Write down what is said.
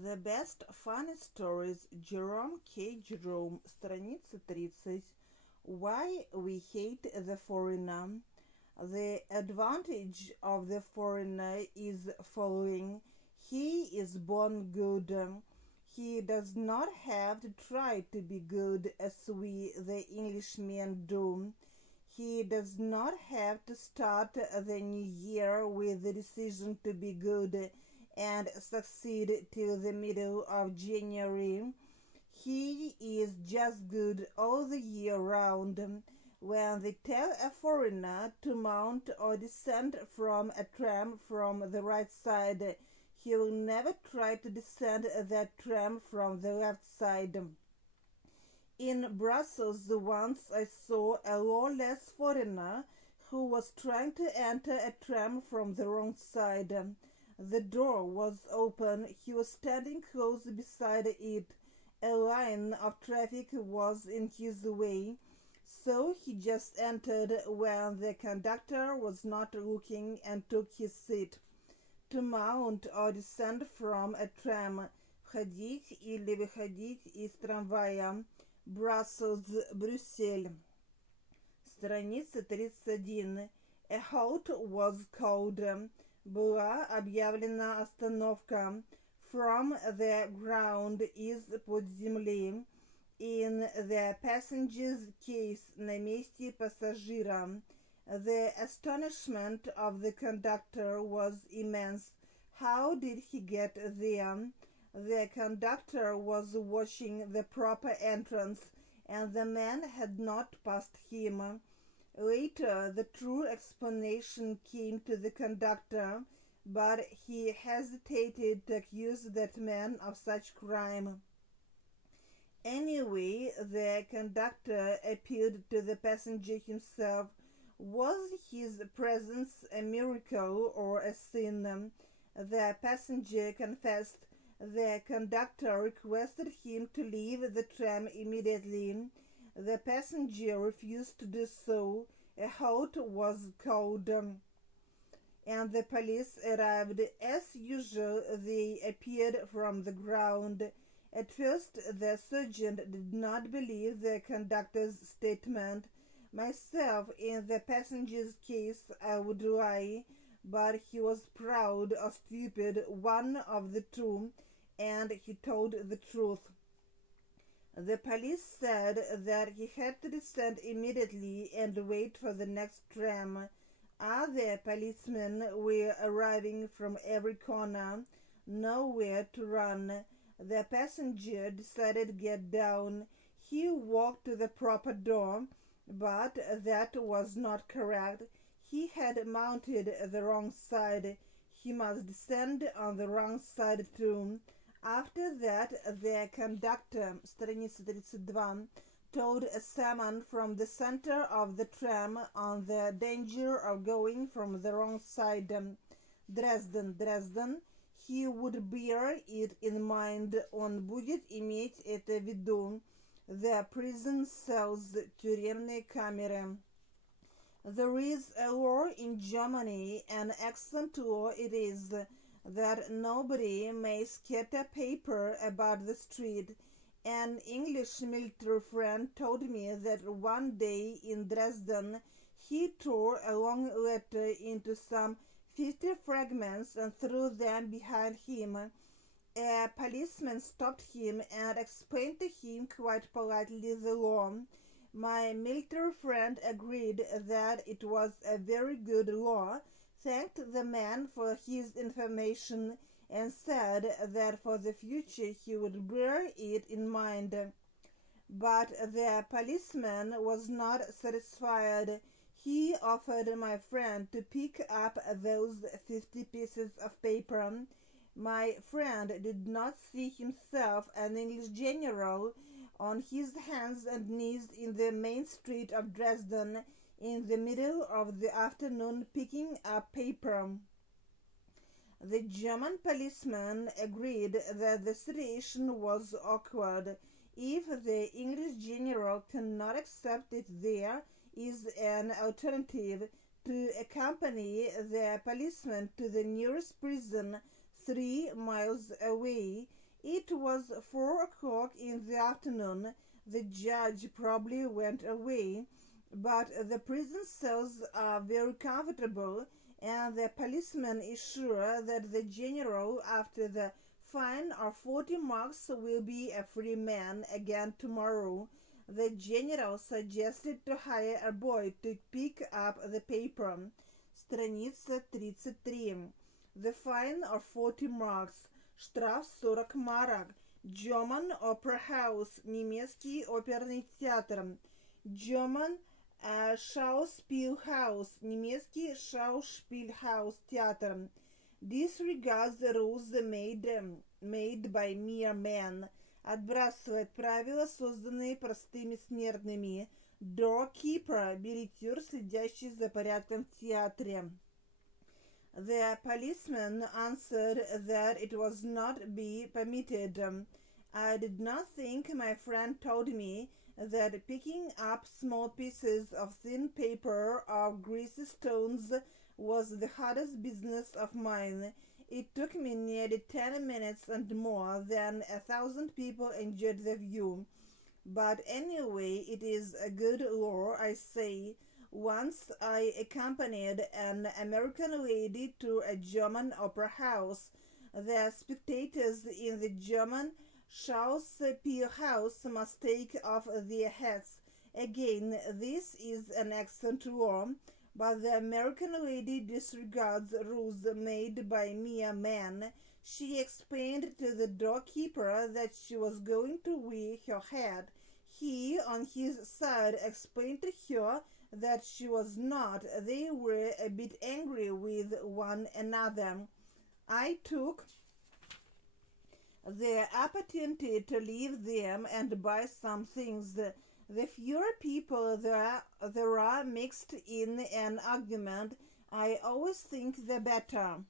The Best Funny Stories, Jerome K. Jerome, страница 30. Why We Hate the Foreigner. The advantage of the foreigner is following. He is born good. He does not have to try to be good as we, the Englishmen, do. He does not have to start the new year with the decision to be good and succeed till the middle of January. He is just good all the year round. When they tell a foreigner to mount or descend from a tram from the right side, he will never try to descend that tram from the left side. In Brussels once I saw a lawless foreigner who was trying to enter a tram from the wrong side. The door was open. He was standing close beside it. A line of traffic was in his way, so he just entered when the conductor was not looking and took his seat. To mount or descend from a tram, входить или выходить из трамвая. Brussels, Брюссель. Страница 31. A halt was called. Была объявлена остановка. From the ground is под земли. In the passenger's case, на месте пассажира. The astonishment of the conductor was immense. How did he get there? The conductor was watching the proper entrance, and the man had not passed him. Later, the true explanation came to the conductor, but he hesitated to accuse that man of such crime. Anyway, the conductor appealed to the passenger himself. Was his presence a miracle or a sin? The passenger confessed. The conductor requested him to leave the tram immediately. The passenger refused to do so. A halt was called, and the police arrived. As usual, they appeared from the ground. At first, the sergeant did not believe the conductor's statement. Myself, in the passenger's case, I would lie, but he was proud or stupid, one of the two, and he told the truth. The police said that he had to descend immediately and wait for the next tram. Other policemen were arriving from every corner. Nowhere to run. The passenger decided to get down. He walked to the proper door, but that was not correct. He had mounted the wrong side. He must descend on the wrong side too. After that, the conductor, страница 32, told a sermon from the center of the tram on the danger of going from the wrong side. Dresden, Dresden. He would bear it in mind. Он будет иметь это в виду. The prison cells, тюремные камеры. There is a law in Germany, an excellent law it is, that nobody may scatter paper about the street. An English military friend told me that one day in Dresden he tore a long letter into some 50 fragments and threw them behind him. A policeman stopped him and explained to him quite politely the law. My military friend agreed that it was a very good law, thanked the man for his information, and said that for the future he would bear it in mind. But the policeman was not satisfied. He offered my friend to pick up those 50 pieces of paper. My friend did not see himself an English general on his hands and knees in the main street of Dresden in the middle of the afternoon picking up paper. The German policeman agreed that the situation was awkward. If the English general cannot accept it, there is an alternative: to accompany the policeman to the nearest prison 3 miles away. It was 4 o'clock in the afternoon. The judge probably went away, but the prison cells are very comfortable, and the policeman is sure that the general, after the fine of 40 marks, will be a free man again tomorrow. The general suggested to hire a boy to pick up the paper. Страница 33. The fine of 40 marks. Штраф 40 марок. German Opera House. Немецкий оперный театр. German Schauspielhaus. Немецкий Schauspielhaus театр. Disregards the rules made by mere men. Отбрасывает правила, созданные простыми смертными. Doorkeeper, билетер, следящий за порядком в театре. The policeman answered that it was not be permitted. I did not think my friend told me that picking up small pieces of thin paper or greasy stones was the hardest business of mine. It took me nearly 10 minutes and more than 1,000 people enjoyed the view. But anyway, it is a good law, I say. Once I accompanied an American lady to a German opera house. The spectators in the German Schauspielhaus must take off their hats. Again, this is an excellent law, but the American lady disregards rules made by mere men. She explained to the doorkeeper that she was going to wear her hat. He, on his side, explained to her that she was not. They were a bit angry with one another. I took the opportunity to leave them and buy some things. The fewer people there are mixed in an argument, I always think the better.